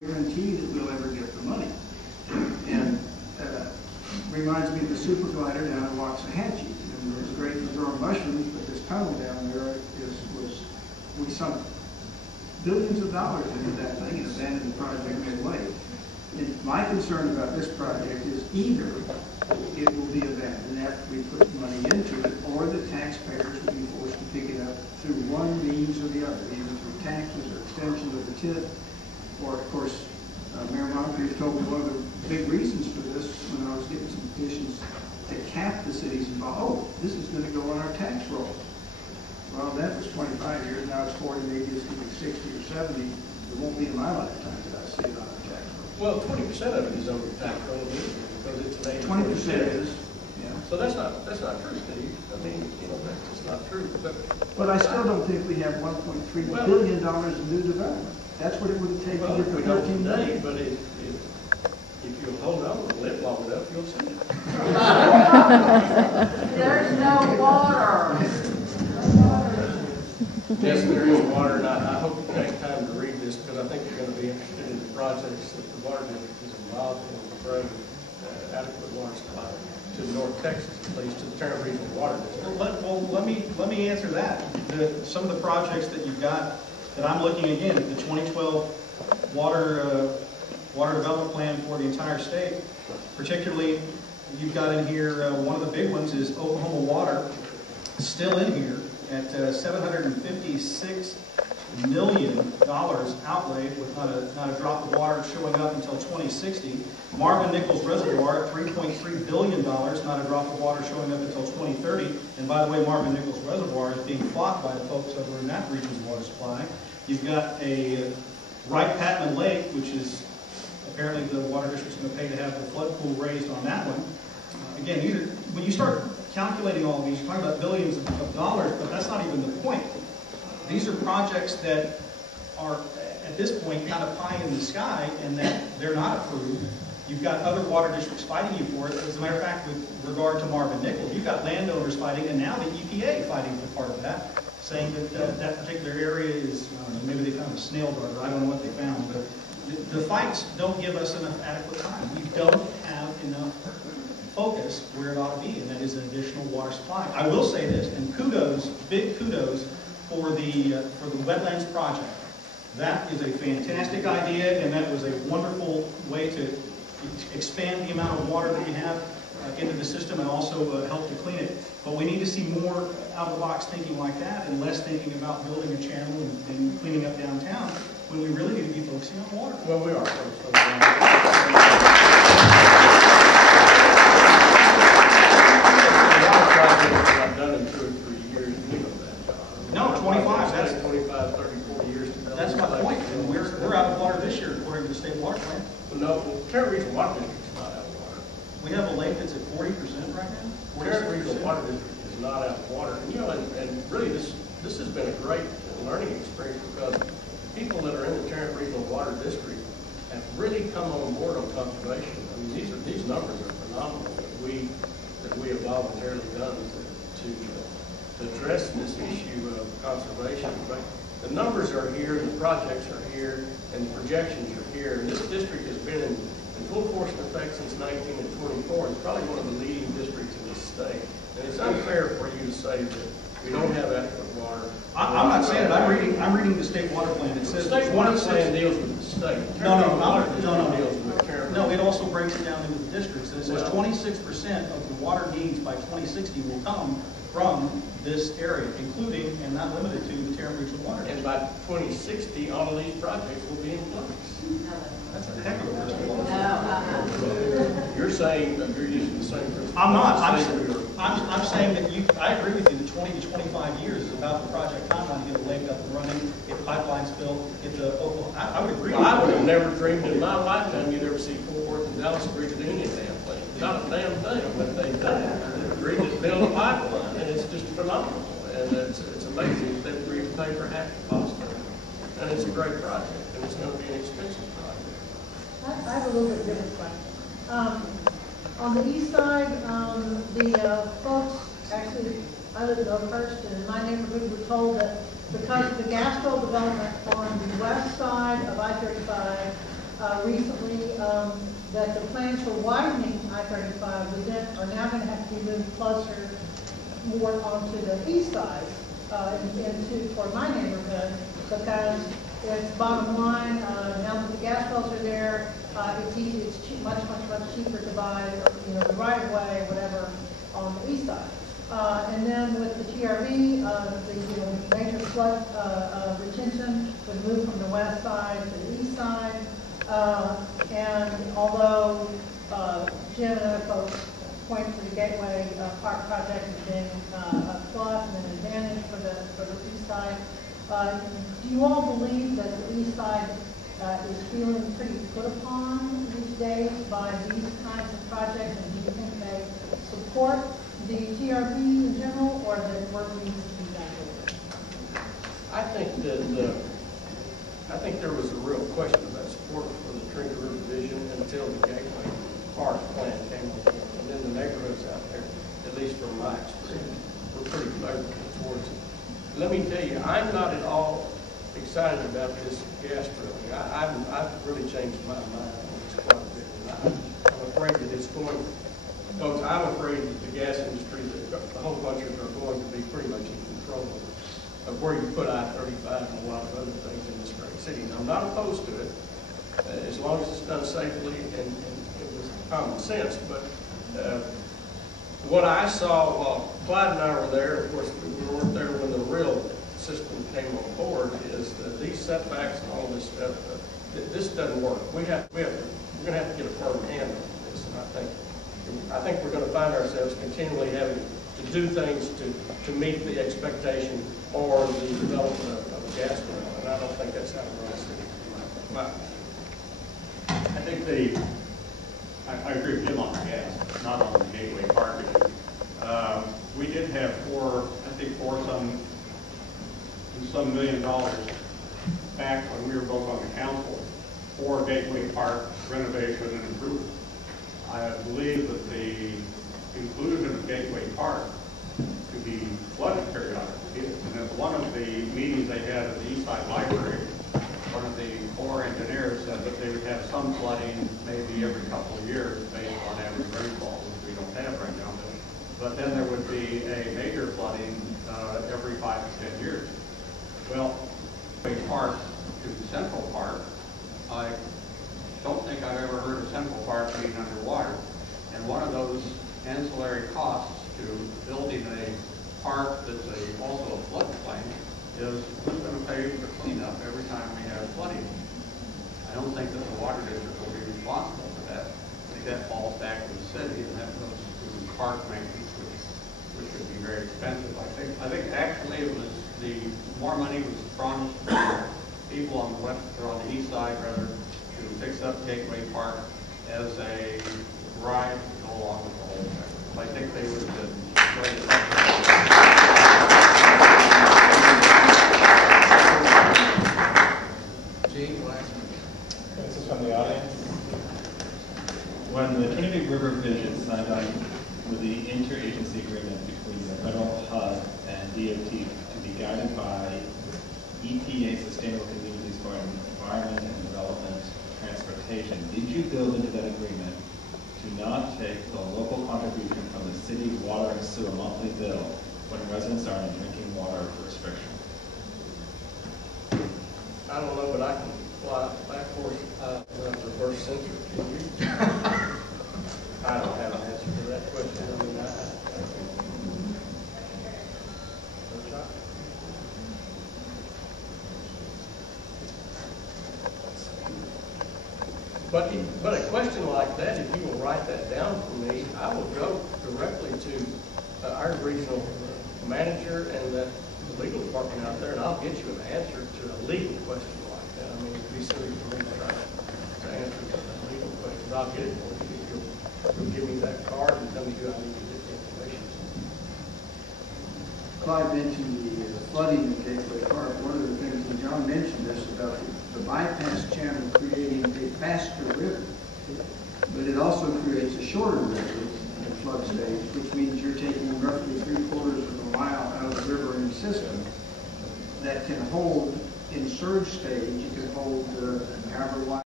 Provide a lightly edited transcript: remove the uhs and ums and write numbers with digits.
guarantee that we'll ever get the money. And reminds me of the super glider down at Waxahachie. And it was great for growing mushrooms, but this tunnel down there we sunk billions of dollars into that thing and abandoned the project midway. And my concern about this project is either it will be abandoned after we put money into it, or the taxpayers will be forced to pick it up through one means or the other, either through taxes or extension of the TIF, or of course, Mayor Moncrief told me one of the big reasons for this when I was getting some petitions to cap the city's involvement. Oh, this is going to go on our tax roll. Well, that was 25 years. Now it's 40, maybe it's going to be 60 or 70. It won't be in my lifetime that I see it on our tax roll. Well, 20% of it is on your tax roll because it's an 20% is. Yeah. So that's not true, Steve. I mean, that's just not true. But I still don't think we have $1.3 billion in new development. That's what it would take to get the 13 million. But if you hold on to it long enough, you'll see it. There's no water. Yes, there is water, and I hope you take time to read this because I think you're going to be interested in the projects that the water district is involved in to bring adequate water supply to North Texas, at least to the Tarrant Regional Water District. Well, let me answer that. Some of the projects that you've got that I'm looking again at the 2012 water development plan for the entire state. Particularly, you've got in here one of the big ones is Oklahoma Water, still in here at $756 million outlaid with not a drop of water showing up until 2060. Marvin Nichols Reservoir at $3.3 billion, not a drop of water showing up until 2030. And by the way, Marvin Nichols Reservoir is being fought by the folks over in that region's water supply. You've got a Wright-Patman Lake, which is apparently the water district's going to pay to have the flood pool raised on that one. Again, when you start calculating all of these, you're talking about billions of dollars, but that's not even the point. These are projects that are, at this point, kind of pie in the sky and that they're not approved. You've got other water districts fighting you for it. As a matter of fact, with regard to Marvin Nichols, you've got landowners fighting, and now the EPA fighting for part of that, saying that that particular area is, maybe they found a snail darter, I don't know what they found, but the fights don't give us enough adequate time. We don't have enough focus where it ought to be, and that is an additional water supply. I will say this, and kudos, big kudos, for the wetlands project. That is a fantastic idea, and that was a wonderful way to expand the amount of water that we have into the system and also help to clean it. But we need to see more out-of-the-box thinking like that and less thinking about building a channel and cleaning up downtown when we really need to be focusing on water. Well, we are. I've done in 2 or 3 years. No, 25. That's 25, 30, 40 years. That's my point. And we're out of water this year according to the state water plan. No, Tarrant Regional Water District is not out of water. We have a lake that's at 40% right now. Tarrant Regional Water District is not out of water. And really this has been a great learning experience because people that are in the Tarrant Regional Water District have really come on board on conservation. I mean, these numbers are phenomenal that we have voluntarily done to address this issue of conservation. But the numbers are here, the projects are here, and the projections are here. And this district has been in full force and effect since 1924. It's probably one of the leading districts in the state. And it's unfair for you to say that we don't have adequate water. I'm not saying it. I'm reading the state water plan. It says the state water plan deals with the state. No. Deals with Tarrant. No, it also breaks it down into the districts. It says 26% of the water needs by 2060 will come from this area, including and not limited to the Tarrant Regional Water District. And by 2060, all of these projects will be in place. That's a heck of a crystal ball. You're saying that you're using the same crystal ball. I'm not. I'm saying that I agree with you that 20 to 25 years is about the project timeline to get a lake up and running, get pipelines built, get the Oklahoma. I would agree. I would have never dreamed in my lifetime you'd ever see Fort Worth and Dallas Bridge do any damn thing. Not a damn thing, but they've done it. They've agreed to build a pipeline, and it's just phenomenal. And it's amazing that they've agreed to pay for half the cost of it. And it's a great project, and it's going to be an expensive project. I have a little bit different question. On the east side, the folks, actually, I live in Oakhurst, and in my neighborhood, were told that because of the Gastro development on the west side of I-35 recently that the plans for widening I-35 are now going to have to be moved closer, more onto the east side, toward my neighborhood, because it's bottom line, now that the gas wells are there, it's easy, it's cheap, much cheaper to buy, the right of way, whatever, on the east side. And then with the TRV, the major flood retention was moved from the west side to the east side. And although Jim and other folks point to the Gateway Park project as being a plus and an advantage for the east side, do you all believe that the east side is feeling pretty put upon these days by these kinds of projects, and do you think they support the TRV in general, or that work needs to be done with it? I think there was a real question about support for the Trinity River Division until the Gateway Park plan came on board. And then the neighborhoods out there, at least from my experience, were pretty favorable towards it. Let me tell you, I'm not at all excited about this gas drilling. I've really changed my mind on this quite a bit. And I'm afraid that it's going, folks, I'm afraid that the gas industry, the whole country are going to be pretty much in control of where you put I-35 and a lot of other things in this great city. And I'm not opposed to it, as long as it's done safely and with common sense. But what I saw while Clyde and I were there, of course, we weren't there when the real system came on board, is these setbacks and all this stuff, this doesn't work. We're going to have to get a firm handle on this, and I think we're going to find ourselves continually having to do things to meet the expectation or the development of a gas well, and I don't think that's how we're going to see it. I think I agree with Jim on the gas, not on the Gateway Park issue. We did have some $4 million back when we were both on the council for Gateway Park renovation and improvement. I believe that the inclusion of Gateway Park to be flooded periodically. And at one of the meetings they had at the Eastside Library, one of the Corps engineers said that they would have some flooding maybe every couple of years based on average rainfall, which we don't have right now. But then there would be a major flooding every 5 to 10 years. Well, Gateway Park is Central Park. I don't think I've ever heard of Central Park being underwater. And one of those ancillary costs to building a park that's also a floodplain is who's going to pay for cleanup every time we have flooding. I don't think that the water district will be responsible for that. I think that falls back to the city, and that goes to park maintenance, which would be very expensive. I think actually it was the more money was promised to people on the west or on the east side rather to fix up Gateway Park as a ride to go along with the whole thing. I think they would have been This is from the audience. When the Trinity River Vision signed on with the interagency agreement between the federal HUD and DOT to be guided by EPA Sustainable Communities for Environment and Development Transportation, did you build into that agreement to not take the local contribution from the city water and sewer monthly bill when residents are in drinking water restriction? I don't know, but I can fly back horse reverse censor. I don't have an answer to that question. I mean, But a question like that, if you will write that down for me, I will go directly to our regional manager and the legal department out there, and I'll get you an answer to a legal question like that. I mean, it'd be silly for me to try to answer a legal question. I'll get it for you if you'll give me that card and tell me who I need to get the information to. Clyde mentioned the flooding at Gateway Park. One of the things, and John mentioned this, about the bypass channel creating a faster river, but it also creates a shorter river at flood stage, which means you're taking roughly 3/4 of a mile out of the river in the system that can hold, in surge stage, you can hold however wide